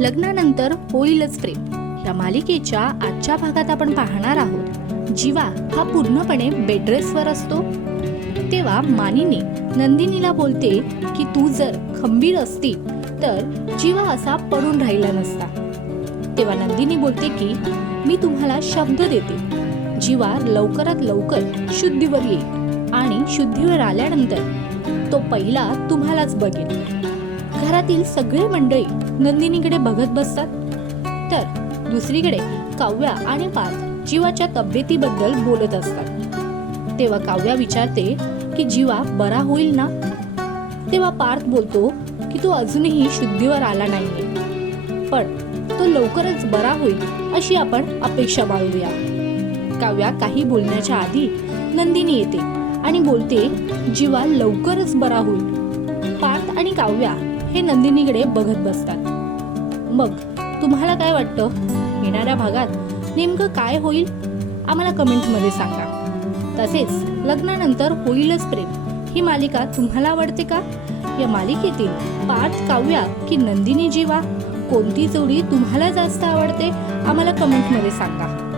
लग्नानंतर होईलच प्रेम. या मालिकेच्या आजच्या भागात आपण पाहणार आहोत. जीवा हा पूर्णपणे बेडरेसवर असतो. तेव्हा मानिनी नंदिनीला बोलते की तू जर खंबीर असती तर जीवा असा पडून राहिला नसता. तेव्हा नंदिनी बोलते की मी तुम्हाला शब्द देते. जीवा लवकरात लवकर शुद्धीवर येईल आणि शुद्धीवर आल्यानंतर तो पहिला तुम्हालाच बघेल. घरातील सगळे मंडळी नंदिनीकडे बघत बसतात. तर दुसरीकडे काव्या आणि पार्थ जीवाच्या तब्येतीबद्दल बोलत असतात. तेव्हा काव्या विचारते की जीवा बरा होईल ना? तेव्हा पार्थ बोलतो की तो अजूनही शुद्धीवर आला नाहीये. पण तो लवकरच बरा होईल अशी आपण अपेक्षा बाळगूया. काव्या काही बोलण्याच्या आधी नंदिनी येते आणि बोलते जीवा लवकरच बरा होईल. पार्थ आणि काव्या हे नंदिनीकडे बघत बसतात. मग तुम्हाला काय वाटतं? येणाऱ्या भागात नेमकं काय होईल? आम्हाला कमेंटमध्ये सांगा. तसेच लग्नानंतर होईलच प्रेम. ही मालिका तुम्हाला आवडते का? या मालिकेतील पार्थ काव्या की नंदिनी जीवा? कोणती जोडी तुम्हाला जास्त आवडते? आम्हाला कमेंटमध्ये सांगा.